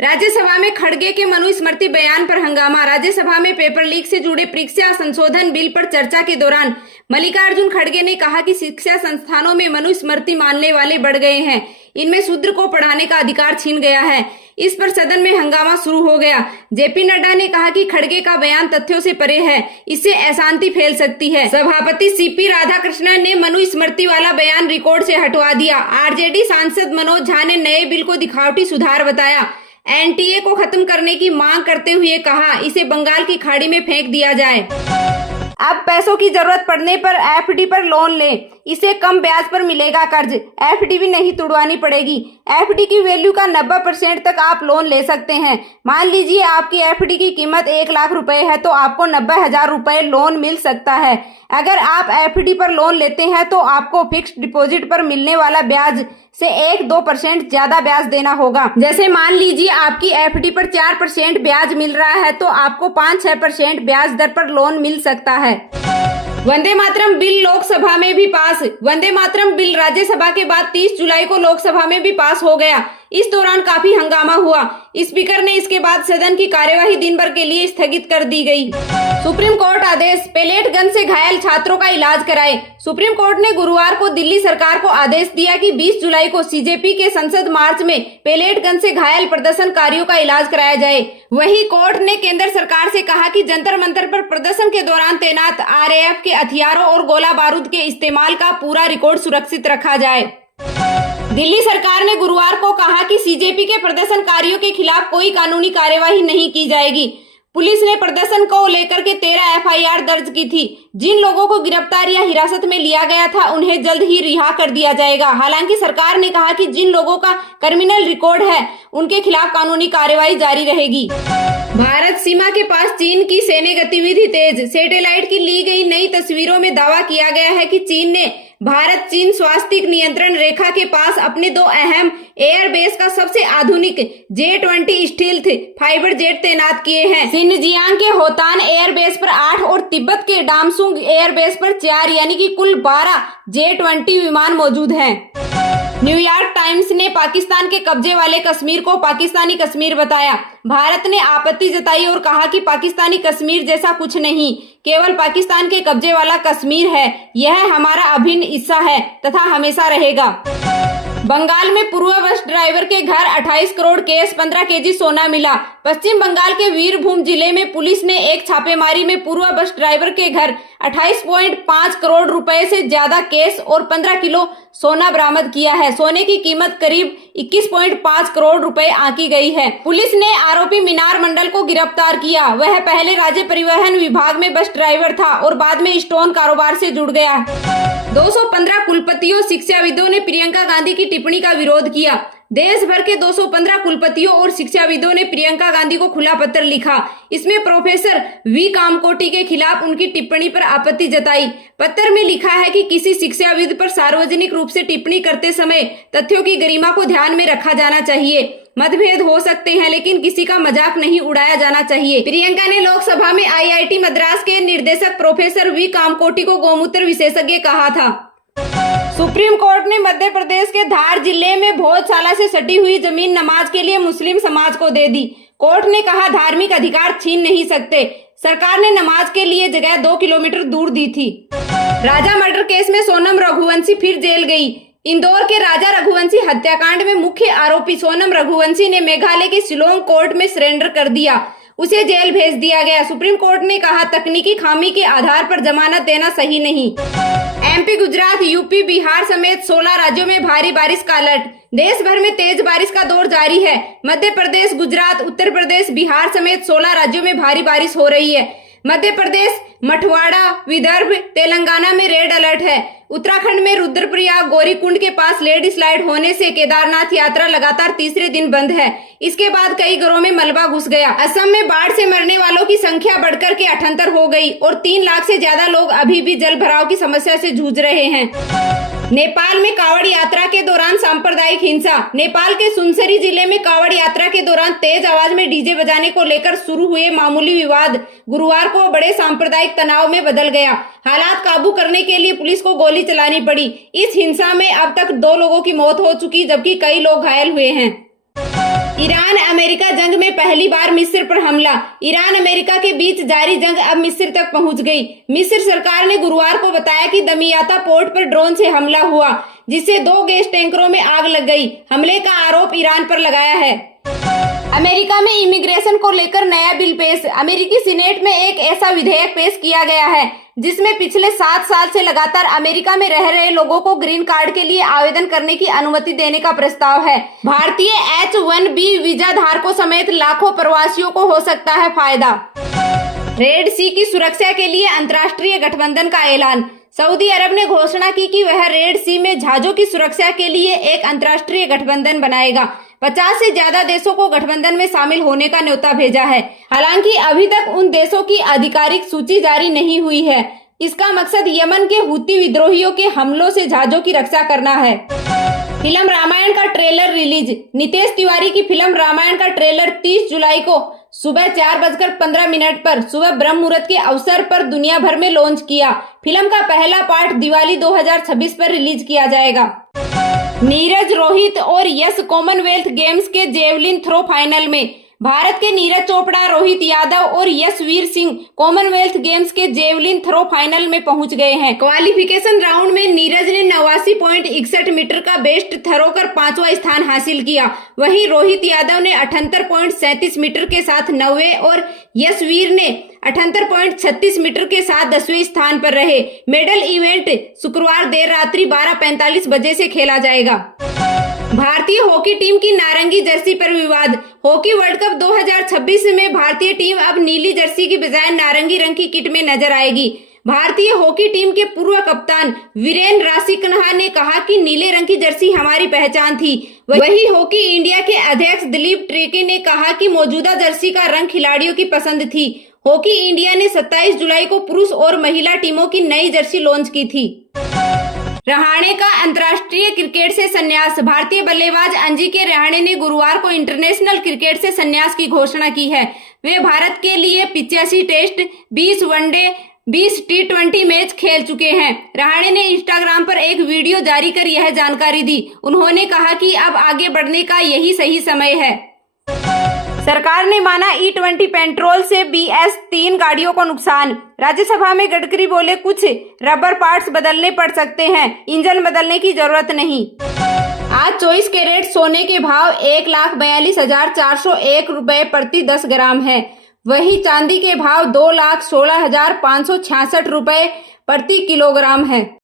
राज्यसभा में खड़गे के मनुस्मृति बयान पर हंगामा। राज्यसभा में पेपर लीक से जुड़े परीक्षा संशोधन बिल पर चर्चा के दौरान मल्लिकार्जुन खड़गे ने कहा कि शिक्षा संस्थानों में मनुस्मृति मानने वाले बढ़ गए हैं, इनमें शूद्र को पढ़ाने का अधिकार छीन गया है। इस पर सदन में हंगामा शुरू हो गया। जेपी नड्डा ने कहा कि खड़गे का बयान तथ्यों से परे है, इससे अशांति फैल सकती है। सभापति सीपी राधाकृष्णन ने मनुस्मृति वाला बयान रिकॉर्ड से हटवा दिया। आरजेडी सांसद मनोज झा ने नए बिल को दिखावटी सुधार बताया। एनटीए को खत्म करने की मांग करते हुए कहा, इसे बंगाल की खाड़ी में फेंक दिया जाए। अब पैसों की जरूरत पड़ने पर एफडी पर लोन लें, इसे कम ब्याज पर मिलेगा कर्ज। एफडी भी नहीं तुड़वानी पड़ेगी। एफडी की वैल्यू का 90% तक आप लोन ले सकते हैं। मान लीजिए आपकी एफडी की कीमत 1 लाख रुपए है तो आपको 90,000 रुपए लोन मिल सकता है। अगर आप एफडी पर लोन लेते हैं तो आपको फिक्स्ड डिपॉजिट पर मिलने वाला ब्याज से 1-2% ज्यादा ब्याज देना होगा। जैसे मान लीजिए आपकी एफडी पर 4% ब्याज मिल रहा है तो आपको 5-6% ब्याज दर पर लोन मिल सकता है। वंदे मातरम बिल लोकसभा में भी पास। वंदे मातरम बिल राज्यसभा के बाद 30 जुलाई को लोकसभा में भी पास हो गया। इस दौरान काफी हंगामा हुआ। स्पीकर ने इसके बाद सदन की कार्यवाही दिन भर के लिए स्थगित कर दी गई। सुप्रीम कोर्ट आदेश, पेलेट गन से घायल छात्रों का इलाज कराए। सुप्रीम कोर्ट ने गुरुवार को दिल्ली सरकार को आदेश दिया कि 20 जुलाई को सीजेपी के संसद मार्च में पेलेट गन से घायल प्रदर्शनकारियों का इलाज कराया जाए। वहीं कोर्ट ने केंद्र सरकार से कहा कि जंतर मंतर पर प्रदर्शन के दौरान तैनात आरएएफ के हथियारों और गोला बारूद के इस्तेमाल का पूरा रिकॉर्ड सुरक्षित रखा जाए। दिल्ली सरकार ने गुरुवार को कहा कि सीजेपी के प्रदर्शनकारियों के खिलाफ कोई कानूनी कार्यवाही नहीं की जाएगी। पुलिस ने प्रदर्शन को लेकर के 13 एफआईआर दर्ज की थी। जिन लोगों को गिरफ्तार या हिरासत में लिया गया था उन्हें जल्द ही रिहा कर दिया जाएगा। हालांकि सरकार ने कहा कि जिन लोगों का क्रिमिनल रिकॉर्ड है उनके खिलाफ कानूनी कार्रवाई जारी रहेगी। भारत सीमा के पास चीन की सैन्य गतिविधि तेज। सैटेलाइट की ली गई नई तस्वीरों में दावा किया गया है कि चीन ने भारत चीन स्वास्थ्य नियंत्रण रेखा के पास अपने 2 अहम एयरबेस का सबसे आधुनिक J-20 स्टील्थ फाइबर जेट तैनात किए हैं। शिनजियांग के होतान एयरबेस पर 8 और तिब्बत के डामसुंग एयरबेस पर 4 यानी कि कुल 12 J-20 विमान मौजूद हैं। न्यूयॉर्क टाइम्स ने पाकिस्तान के कब्जे वाले कश्मीर को पाकिस्तानी कश्मीर बताया। भारत ने आपत्ति जताई और कहा कि पाकिस्तानी कश्मीर जैसा कुछ नहीं, केवल पाकिस्तान के कब्जे वाला कश्मीर है। यह हमारा अभिन्न हिस्सा है तथा हमेशा रहेगा। बंगाल में पूर्व बस ड्राइवर के घर 28 करोड़ कैश 15 केजी सोना मिला। पश्चिम बंगाल के वीरभूम जिले में पुलिस ने एक छापेमारी में पूर्व बस ड्राइवर के घर 28.5 करोड़ रुपए से ज्यादा कैश और 15 किलो सोना बरामद किया है। सोने की कीमत करीब 21.5 करोड़ रुपए आंकी गई है। पुलिस ने आरोपी मीनार मंडल को गिरफ्तार किया। वह पहले राज्य परिवहन विभाग में बस ड्राइवर था और बाद में स्टोन कारोबार से जुड़ गया। 215 कुलपतियों शिक्षाविदों ने प्रियंका गांधी की टिप्पणी का विरोध किया। देश भर के 215 कुलपतियों और शिक्षाविदों ने प्रियंका गांधी को खुला पत्र लिखा। इसमें प्रोफेसर वी कामकोटी के खिलाफ उनकी टिप्पणी पर आपत्ति जताई। पत्र में लिखा है कि किसी शिक्षाविद पर सार्वजनिक रूप से टिप्पणी करते समय तथ्यों की गरिमा को ध्यान में रखा जाना चाहिए। मतभेद हो सकते हैं लेकिन किसी का मजाक नहीं उड़ाया जाना चाहिए। प्रियंका ने लोकसभा में आईआईटी मद्रास के निर्देशक प्रोफेसर वी कामकोटी को गौमूत्र विशेषज्ञ कहा था। सुप्रीम कोर्ट ने मध्य प्रदेश के धार जिले में भोजशाला से सटी हुई जमीन नमाज के लिए मुस्लिम समाज को दे दी। कोर्ट ने कहा धार्मिक अधिकार छीन नहीं सकते। सरकार ने नमाज के लिए जगह 2 किलोमीटर दूर दी थी। राजा मर्डर केस में सोनम रघुवंशी फिर जेल गई। इंदौर के राजा रघुवंशी हत्याकांड में मुख्य आरोपी सोनम रघुवंशी ने मेघालय के शिलोंग कोर्ट में सरेंडर कर दिया। उसे जेल भेज दिया गया। सुप्रीम कोर्ट ने कहा तकनीकी खामी के आधार पर जमानत देना सही नहीं। एमपी, गुजरात, यूपी, बिहार समेत 16 राज्यों में भारी बारिश का अलर्ट। देश भर में तेज बारिश का दौर जारी है। मध्य प्रदेश, गुजरात, उत्तर प्रदेश, बिहार समेत 16 राज्यों में भारी बारिश हो रही है। मध्य प्रदेश, मठवाड़ा, विदर्भ, तेलंगाना में रेड अलर्ट है। उत्तराखंड में रुद्रप्रयाग गौरीकुंड के पास लैंड स्लाइड होने से केदारनाथ यात्रा लगातार तीसरे दिन बंद है। इसके बाद कई घरों में मलबा घुस गया। असम में बाढ़ से मरने वालों की संख्या बढ़कर के 78 हो गई और 3 लाख से ज्यादा लोग अभी भी जल भराव की समस्या से जूझ रहे हैं। नेपाल में कांवड़ यात्रा के दौरान सांप्रदायिक हिंसा। नेपाल के सुनसरी जिले में कांवड़ यात्रा के दौरान तेज आवाज में डीजे बजाने को लेकर शुरू हुए मामूली विवाद गुरुवार को बड़े सांप्रदायिक तनाव में बदल गया। हालात काबू करने के लिए पुलिस को गोली चलानी पड़ी। इस हिंसा में अब तक 2 लोगों की मौत हो चुकी जबकि कई लोग घायल हुए हैं। ईरान अमेरिका जंग में पहली बार मिस्र पर हमला। ईरान अमेरिका के बीच जारी जंग अब मिस्र तक पहुंच गई। मिस्र सरकार ने गुरुवार को बताया कि दमियाता पोर्ट पर ड्रोन से हमला हुआ, जिससे 2 गैस टैंकरों में आग लग गई। हमले का आरोप ईरान पर लगाया है। अमेरिका में इमिग्रेशन को लेकर नया बिल पेश। अमेरिकी सीनेट में एक ऐसा विधेयक पेश किया गया है जिसमें पिछले 7 साल से लगातार अमेरिका में रह रहे लोगों को ग्रीन कार्ड के लिए आवेदन करने की अनुमति देने का प्रस्ताव है। भारतीय H-1B वीजा धारकों समेत लाखों प्रवासियों को हो सकता है फायदा। रेड सी की सुरक्षा के लिए अंतर्राष्ट्रीय गठबंधन का ऐलान। सऊदी अरब ने घोषणा की कि वह रेड सी में जहाजों की सुरक्षा के लिए एक अंतर्राष्ट्रीय गठबंधन बनाएगा। 50 से ज्यादा देशों को गठबंधन में शामिल होने का न्योता भेजा है। हालांकि अभी तक उन देशों की आधिकारिक सूची जारी नहीं हुई है। इसका मकसद यमन के हुती विद्रोहियों के हमलों से जहाजों की रक्षा करना है। फिल्म रामायण का ट्रेलर रिलीज। नितेश तिवारी की फिल्म रामायण का ट्रेलर 30 जुलाई को सुबह 4:15 पर सुबह ब्रह्म मुहूर्त के अवसर पर दुनिया भर में लॉन्च किया। फिल्म का पहला पार्ट दिवाली 2026 पर रिलीज किया जाएगा। नीरज, रोहित और यश कॉमनवेल्थ गेम्स के जेवलिन थ्रो फाइनल में। भारत के नीरज चोपड़ा, रोहित यादव और यशवीर सिंह कॉमनवेल्थ गेम्स के जेवलिन थ्रो फाइनल में पहुंच गए हैं। क्वालिफिकेशन राउंड में नीरज ने 89.61 मीटर का बेस्ट थ्रो कर 5वां स्थान हासिल किया। वहीं रोहित यादव ने 78.37 मीटर के साथ 9वें और यशवीर ने 78.36 मीटर के साथ 10वें स्थान पर रहे। मेडल इवेंट शुक्रवार देर रात्रि 12:45 बजे से खेला जाएगा। भारतीय हॉकी टीम की नारंगी जर्सी पर विवाद। हॉकी वर्ल्ड कप 2026 में भारतीय टीम अब नीली जर्सी की बजाय नारंगी रंग की किट में नजर आएगी। भारतीय हॉकी टीम के पूर्व कप्तान वीरेन रासिकन्हा ने कहा कि नीले रंग की जर्सी हमारी पहचान थी। वही हॉकी इंडिया के अध्यक्ष दिलीप ट्रेके ने कहा कि मौजूदा जर्सी का रंग खिलाड़ियों की पसंद थी। हॉकी इंडिया ने 27 जुलाई को पुरुष और महिला टीमों की नई जर्सी लॉन्च की थी। रहाणे का अंतर्राष्ट्रीय क्रिकेट से संन्यास। भारतीय बल्लेबाज अजिंक्य रहाणे ने गुरुवार को इंटरनेशनल क्रिकेट से संन्यास की घोषणा की है। वे भारत के लिए 85 टेस्ट, 20 वनडे, 20 T20 मैच खेल चुके हैं। रहाणे ने इंस्टाग्राम पर एक वीडियो जारी कर यह जानकारी दी। उन्होंने कहा कि अब आगे बढ़ने का यही सही समय है। सरकार ने माना E20 पेट्रोल से BS3 गाड़ियों को नुकसान। राज्यसभा में गडकरी बोले, कुछ रबर पार्ट्स बदलने पड़ सकते हैं, इंजन बदलने की जरूरत नहीं। आज 24 कैरेट सोने के भाव 1,42,401 रुपए प्रति 10 ग्राम है। वहीं चांदी के भाव 2,16,566 रुपए प्रति किलोग्राम है।